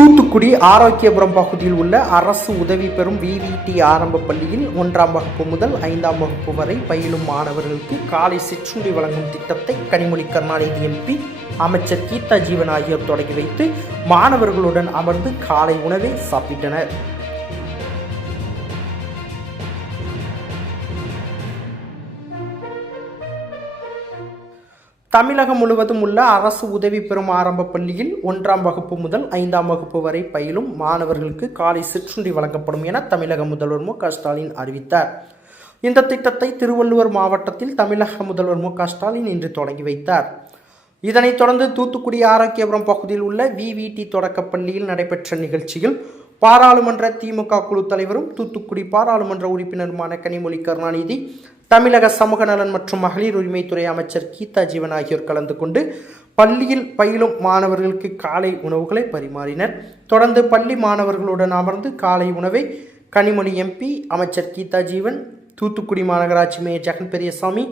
தூத்துக்குடி ஆரோக்கியபுரம் பகுதியில் உள்ள அரசு உதவி பெறும் விவிடி ஆரம்ப பள்ளியில் ஒன்றாம் வகுப்பு முதல் ஐந்தாம் வகுப்பு வரை பயிலும் மாணவர்களுக்கு காலை சிற்றுண்டி வழங்கும் திட்டத்தை கனிமொழி கருணாநிதி எம்பி அமைச்சர் கீதா ஜீவன் ஆகியோர் தொடங்கி வைத்து மாணவர்களுடன் அமர்ந்து காலை உணவை சாப்பிட்டனர். தமிழகம் முழுவதும் உள்ள அரசு உதவி பெறும் ஆரம்ப பள்ளியில் ஒன்றாம் வகுப்பு முதல் ஐந்தாம் வகுப்பு வரை பயிலும் மாணவர்களுக்கு காலை சிற்றுண்டி வழங்கப்படும் என தமிழக முதல்வர் மு ஸ்டாலின் அறிவித்தார். இந்த திட்டத்தை திருவள்ளுவர் மாவட்டத்தில் தமிழக முதல்வர் மு ஸ்டாலின் இன்று தொடங்கி வைத்தார். இதனைத் தொடர்ந்து தூத்துக்குடி ஆரோக்கியபுரம் பகுதியில் உள்ள விவிடி தொடக்கப் பள்ளியில் நடைபெற்ற நிகழ்ச்சியில் பாராளுமன்ற திமுக குழு தலைவரும் தூத்துக்குடி பாராளுமன்ற உறுப்பினருமான கனிமொழி கருணாநிதி தமிழக சமூக நலன் மற்றும் மகளிர் உரிமைத்துறை அமைச்சர் கீதா ஜீவன் ஆகியோர் கலந்து கொண்டு பள்ளியில் பயிலும் மாணவர்களுக்கு காலை உணவுகளை பரிமாறினர். தொடர்ந்து பள்ளி மாணவர்களுடன் அமர்ந்து காலை உணவை கனிமொழி எம்பி அமைச்சர் கீதா ஜீவன் தூத்துக்குடி மாநகராட்சி மேயர் ஜெகன் பெரியசாமி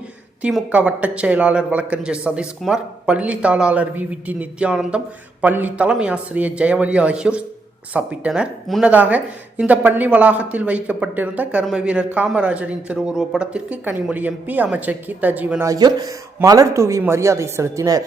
திமுக வட்டச் செயலாளர் வழக்கறிஞர் சதீஷ்குமார் பள்ளி தாளாளர் வி. விவிடி நித்யானந்தம் பள்ளி தலைமை ஆசிரியர் ஜெயவலி ஆகியோர் சாப்பிட்டனர். முன்னதாக இந்த பள்ளி வளாகத்தில் வைக்கப்பட்டிருந்த கர்ம வீரர் காமராஜரின் திருவுருவப் படத்திற்கு கனிமொழி எம்பி அமைச்சர் கீதா ஜீவன் ஆகியோர் மலர் தூவி மரியாதை செலுத்தினர்.